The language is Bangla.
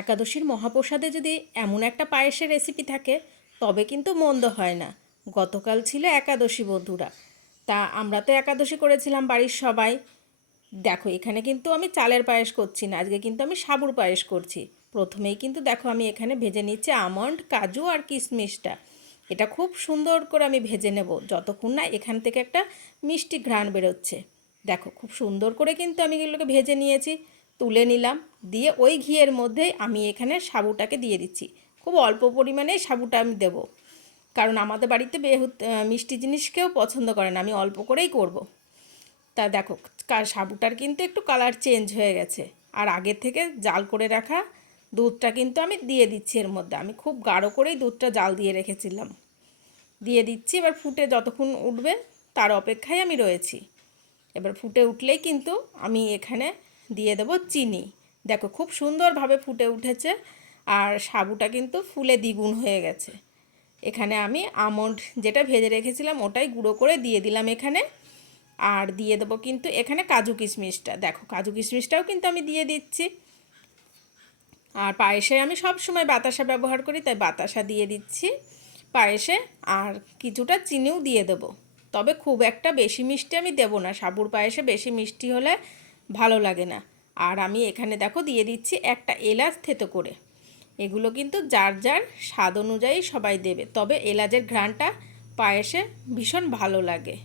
একাদশীর মহাপ্রসাদে যদি এমন একটা পায়েসের রেসিপি থাকে তবে কিন্তু মন্দ হয় না। গতকাল ছিল একাদশী বন্ধুরা, তা আমরা তো একাদশী করেছিলাম বাড়ির সবাই। দেখো এখানে কিন্তু আমি চালের পায়েস করছি না, আজকে কিন্তু আমি সাবুর পায়েস করছি। প্রথমেই কিন্তু দেখো আমি এখানে ভেজে নিচ্ছি আমন্ড, কাজু আর কিশমিশটা। এটা খুব সুন্দর করে আমি ভেজে নেব যতক্ষণ না এখান থেকে একটা মিষ্টি ঘ্রাণ বেরোচ্ছে। দেখো খুব সুন্দর করে কিন্তু আমি এগুলোকে ভেজে নিয়েছি, তুলে নিলাম। দিয়ে ওই ঘিয়ের মধ্যেই আমি এখানে সাবুটাকে দিয়ে দিচ্ছি। খুব অল্প পরিমাণেই সাবুটা আমি দেবো, কারণ আমাদের বাড়িতে মিষ্টি জিনিস কেউ পছন্দ করে না, আমি অল্প করেই করব। তা দেখো সাবুটার কিন্তু একটু কালার চেঞ্জ হয়ে গেছে। আর আগের থেকে জাল করে রাখা দুধটা কিন্তু আমি দিয়ে দিচ্ছি এর মধ্যে। আমি খুব গাঢ় করেই দুধটা জাল দিয়ে রেখেছিলাম, দিয়ে দিচ্ছি। এবার ফুটে যতক্ষণ উঠবে তার অপেক্ষায় আমি রয়েছি। এবার ফুটে উঠলেই কিন্তু আমি এখানে দিয়ে দেবো চিনি। দেখো খুব সুন্দরভাবে ফুটে উঠেছে আর সাবুটা কিন্তু ফুলে দ্বিগুণ হয়ে গেছে। এখানে আমি আমন্ড যেটা ভেজে রেখেছিলাম ওটাই গুঁড়ো করে দিয়ে দিলাম এখানে। আর দিয়ে দেবো কিন্তু এখানে কাজু কিশমিশটা। দেখো কাজু কিশমিশটাও কিন্তু আমি দিয়ে দিচ্ছি। আর পায়েসে আমি সব সময় বাতাসা ব্যবহার করি, তাই বাতাসা দিয়ে দিচ্ছি পায়েসে। আর কিছুটা চিনিও দিয়ে দেবো, তবে খুব একটা বেশি মিষ্টি আমি দেবো না, সাবুর পায়েসে বেশি মিষ্টি হলে ভালো লাগে না। আর আমি এখানে দেখো দিয়ে দিচ্ছি একটা এলাচ থেতো করে। এগুলো কিন্তু যার যার স্বাদ অনুযায়ী সবাই দেবে, তবে এলাচের ঘ্রাণটা পায়েসে ভীষণ ভালো লাগে।